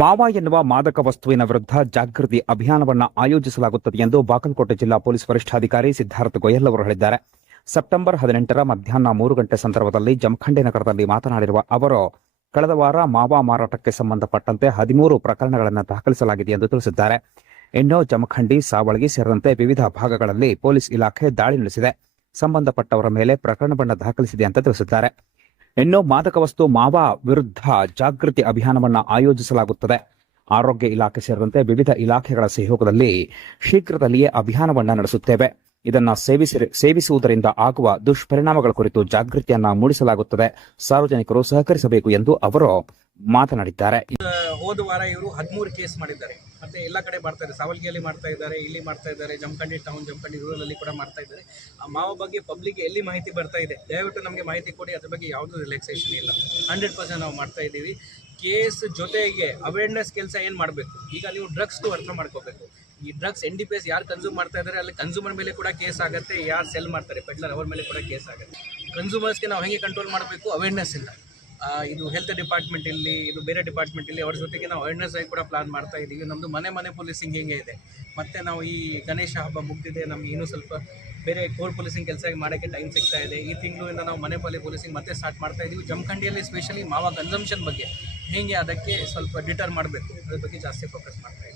ಮಾವ ಎನ್ನುವ ಮಾದಕ ವಸ್ತುವಿನ ವಿರುದ್ಧ ಜಾಗೃತಿ ಅಭಿಯಾನವನ್ನು ಆಯೋಜಿಸಲಾಗುತ್ತದೆ ಎಂದು ಬಾಗಲಕೋಟೆ ಜಿಲ್ಲಾ ಪೊಲೀಸ್ ವರಿಷ್ಠಾಧಿಕಾರಿ ಸಿದ್ಧಾರ್ಥ ಗೋಯಲ್ ಅವರು ಹೇಳಿದ್ದಾರೆ. ಸೆಪ್ಟೆಂಬರ್ ಹದಿನೆಂಟರ ಮಧ್ಯಾಹ್ನ ಮೂರು ಗಂಟೆ ಸಂದರ್ಭದಲ್ಲಿ ಜಮಖಂಡಿ ನಗರದಲ್ಲಿ ಮಾತನಾಡಿರುವ ಅವರು, ಕಳೆದ ವಾರ ಮಾವ ಮಾರಾಟಕ್ಕೆ ಸಂಬಂಧಪಟ್ಟಂತೆ ಹದಿಮೂರು ಪ್ರಕರಣಗಳನ್ನು ದಾಖಲಿಸಲಾಗಿದೆ ಎಂದು ತಿಳಿಸಿದ್ದಾರೆ. ಇನ್ನು ಜಮಖಂಡಿ, ಸಾವಳಗಿ ಸೇರಿದಂತೆ ವಿವಿಧ ಭಾಗಗಳಲ್ಲಿ ಪೊಲೀಸ್ ಇಲಾಖೆ ದಾಳಿ ನಡೆಸಿದೆ. ಸಂಬಂಧಪಟ್ಟವರ ಮೇಲೆ ಪ್ರಕರಣವನ್ನು ದಾಖಲಿಸಿದೆ ಅಂತ ತಿಳಿಸಿದ್ದಾರೆ. ಇನ್ನು ಮಾದಕ ವಸ್ತು ಮಾವ ವಿರುದ್ಧ ಜಾಗೃತಿ ಅಭಿಯಾನವನ್ನು ಆಯೋಜಿಸಲಾಗುತ್ತದೆ. ಆರೋಗ್ಯ ಇಲಾಖೆ ಸೇರಿದಂತೆ ವಿವಿಧ ಇಲಾಖೆಗಳ ಸಹಯೋಗದಲ್ಲಿ ಶೀಘ್ರದಲ್ಲಿಯೇ ಅಭಿಯಾನವನ್ನು ನಡೆಸುತ್ತೇವೆ. ಇದನ್ನು ಸೇವಿಸಿ, ಸೇವಿಸುವುದರಿಂದ ಆಗುವ ದುಷ್ಪರಿಣಾಮಗಳ ಕುರಿತು ಜಾಗೃತಿಯನ್ನ ಮೂಡಿಸಲಾಗುತ್ತದೆ. ಸಾರ್ವಜನಿಕರು ಸಹಕರಿಸಬೇಕು ಎಂದು ಅವರು ಮಾತನಾಡಿದ್ದಾರೆ. ಹೋದ ವಾರ ಇವರು ಹದಿಮೂರು ಕೇಸ್ ಮಾಡಿದ್ದಾರೆ. ಮತ್ತೆ ಎಲ್ಲ ಕಡೆ ಮಾಡ್ತಾ ಇದ್ದಾರೆ. ಸಾವಲ್ಗಿಯಲ್ಲಿ ಮಾಡ್ತಾ ಇದ್ದಾರೆ, ಇಲ್ಲಿ ಮಾಡ್ತಾ ಇದ್ದಾರೆ, ಜಮಖಂಡಿ ಟೌನ್ ಜಮಖಂಡಿ ರೂರಲ್ ಅಲ್ಲಿ ಕೂಡ ಮಾಡ್ತಾ ಇದ್ದಾರೆ. ಆ ಮಾವ ಬಗ್ಗೆ ಪಬ್ಲಿಕ್ ಎಲ್ಲಿ ಮಾಹಿತಿ ಬರ್ತಾ ಇದೆ? ದಯವಿಟ್ಟು ನಮಗೆ ಮಾಹಿತಿ ಕೊಡಿ. ಅದ್ರ ಬಗ್ಗೆ ಯಾವುದೂ ರಿಲ್ಯಾಕ್ಸೇಷನ್ ಇಲ್ಲ. ಹಂಡ್ರೆಡ್ ಪರ್ಸೆಂಟ್ ನಾವು ಮಾಡ್ತಾ ಇದ್ದೀವಿ. ಕೇಸ್ ಜೊತೆಗೆ ಅವೇರ್ನೆಸ್ ಕೆಲಸ ಏನು ಮಾಡಬೇಕು? ಈಗ ನೀವು ಡ್ರಗ್ಸ್ದು ಅರ್ಥ ಮಾಡ್ಕೋಬೇಕು. ಈ ಡ್ರಗ್ಸ್ ಎನ್ ಡಿ ಪಿ ಯಾರು ಕನ್ಸ್ಯೂಮ್ ಮಾಡ್ತಾ ಇದ್ದಾರೆ, ಅಲ್ಲಿ ಕನ್ಸ್ಯೂಮರ್ ಮೇಲೆ ಕೂಡ ಕೇಸ್ ಆಗುತ್ತೆ. ಯಾರು ಸೆಲ್ ಮಾಡ್ತಾರೆ? ಪೆಡ್ಲರ್ ಅವ್ರ ಮೇಲೆ ಕೂಡ ಕೇಸ್ ಆಗುತ್ತೆ. ಕನ್ಸ್ಯೂಮರ್ಸ್ಗೆ ನಾವು ಹೇಗೆ ಕಂಟ್ರೋಲ್ ಮಾಡಬೇಕು? ಅವೇರ್ನೆಸ್ ಇಲ್ಲ. ಇದು ಹೆಲ್ತ್ ಡಿಪಾರ್ಟ್ಮೆಂಟ್ ಇಲ್ಲಿ, ಇದು ಬೇರೆ ಡಿಪಾರ್ಟ್ಮೆಂಟ್ ಇಲ್ಲಿ, ಅವ್ರ ಜೊತೆಗೆ ನಾವು ಅವೇರ್ನೆಸ್ ಆಗಿ ಕೂಡ ಪ್ಲಾನ್ ಮಾಡ್ತಾ ಇದ್ದೀವಿ ನಮ್ಮದು ಮನೆ ಮನೆ ಪೊಲೀಸಿಂಗ್ ಹೇಗೆ ಇದೆ. ಮತ್ತು ನಾವು ಈ ಗಣೇಶ ಹಬ್ಬ ಮುಗ್ದಿದೆ, ನಮಗೆ ಇನ್ನೂ ಸ್ವಲ್ಪ ಬೇರೆ ಕೋರ್ ಪೊಲೀಸಿಂಗ್ ಕೆಲಸ ಮಾಡೋಕ್ಕೆ ಟೈಮ್ ಸಿಗ್ತಾ ಇದೆ. ಈ ತಿಂಗಳಿಂದ ನಾವು ಮನೆ ಪಾಲಿ ಪೊಲೀಸಿಂಗ್ ಮತ್ತೆ ಸ್ಟಾರ್ಟ್ ಮಾಡ್ತಾ ಇದ್ದೀವಿ ಜಮಖಂಡಿಯಲ್ಲಿ ಸ್ಪೆಷಲಿ ಮಾವ ಕನ್ಸಂಪ್ಷನ್ ಬಗ್ಗೆ, ಹೇಗೆ ಅದಕ್ಕೆ ಸ್ವಲ್ಪ ಡಿಟರ್ ಮಾಡಬೇಕು. ಅದ್ರ ಬಗ್ಗೆ ಜಾಸ್ತಿ ಫೋಕಸ್ ಮಾಡ್ತಾ